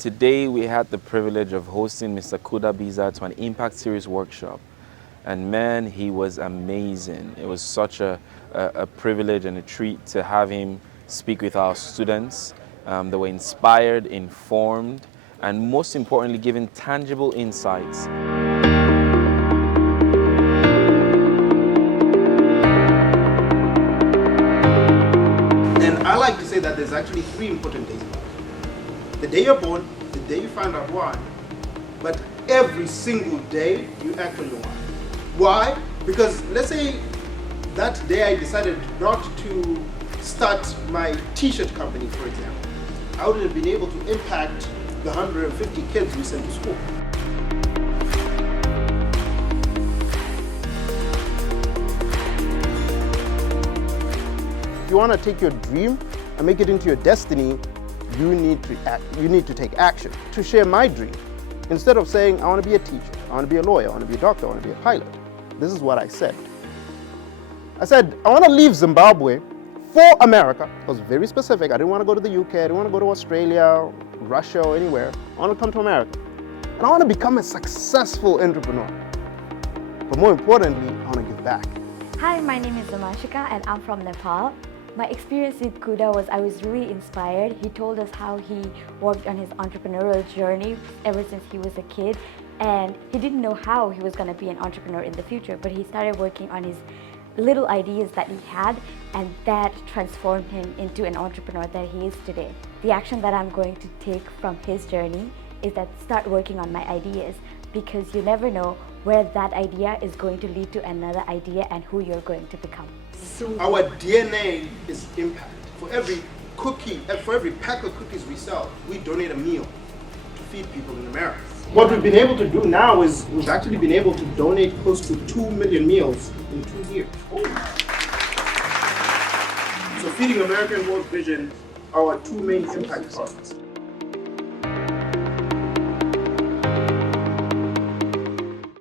Today we had the privilege of hosting Mr. Kuda Biza to an Impact Series workshop. And man, he was amazing. It was such a privilege and a treat to have him speak with our students. They were inspired, informed, and most importantly, given tangible insights. And I like to say that there's actually three important days in life. The day you're born, the day you find out why, but every single day you act on your why. Why? Because let's say that day I decided not to start my t-shirt company, for example. I wouldn't have been able to impact the 150 kids we sent to school. If you want to take your dream and make it into your destiny, you need to take action. To share my dream, instead of saying, I want to be a teacher, I want to be a lawyer, I want to be a doctor, I want to be a pilot, this is what I said. I said, I want to leave Zimbabwe for America. I was very specific. I didn't want to go to the UK, I didn't want to go to Australia, Russia, or anywhere. I want to come to America. And I want to become a successful entrepreneur. But more importantly, I want to give back. Hi, my name is Zamashika and I'm from Nepal. My experience with Kuda was I was really inspired. He told us how he worked on his entrepreneurial journey ever since he was a kid, and he didn't know how he was going to be an entrepreneur in the future, but he started working on his little ideas that he had, and that transformed him into an entrepreneur that he is today. The action that I'm going to take from his journey is that start working on my ideas, because you never know where that idea is going to lead to another idea and who you're going to become. Our DNA is impact. For every cookie, for every pack of cookies we sell, we donate a meal to feed people in America. What we've been able to do now is we've actually been able to donate close to 2 million meals in 2 years. So Feeding America and World Vision are our two main impact partners.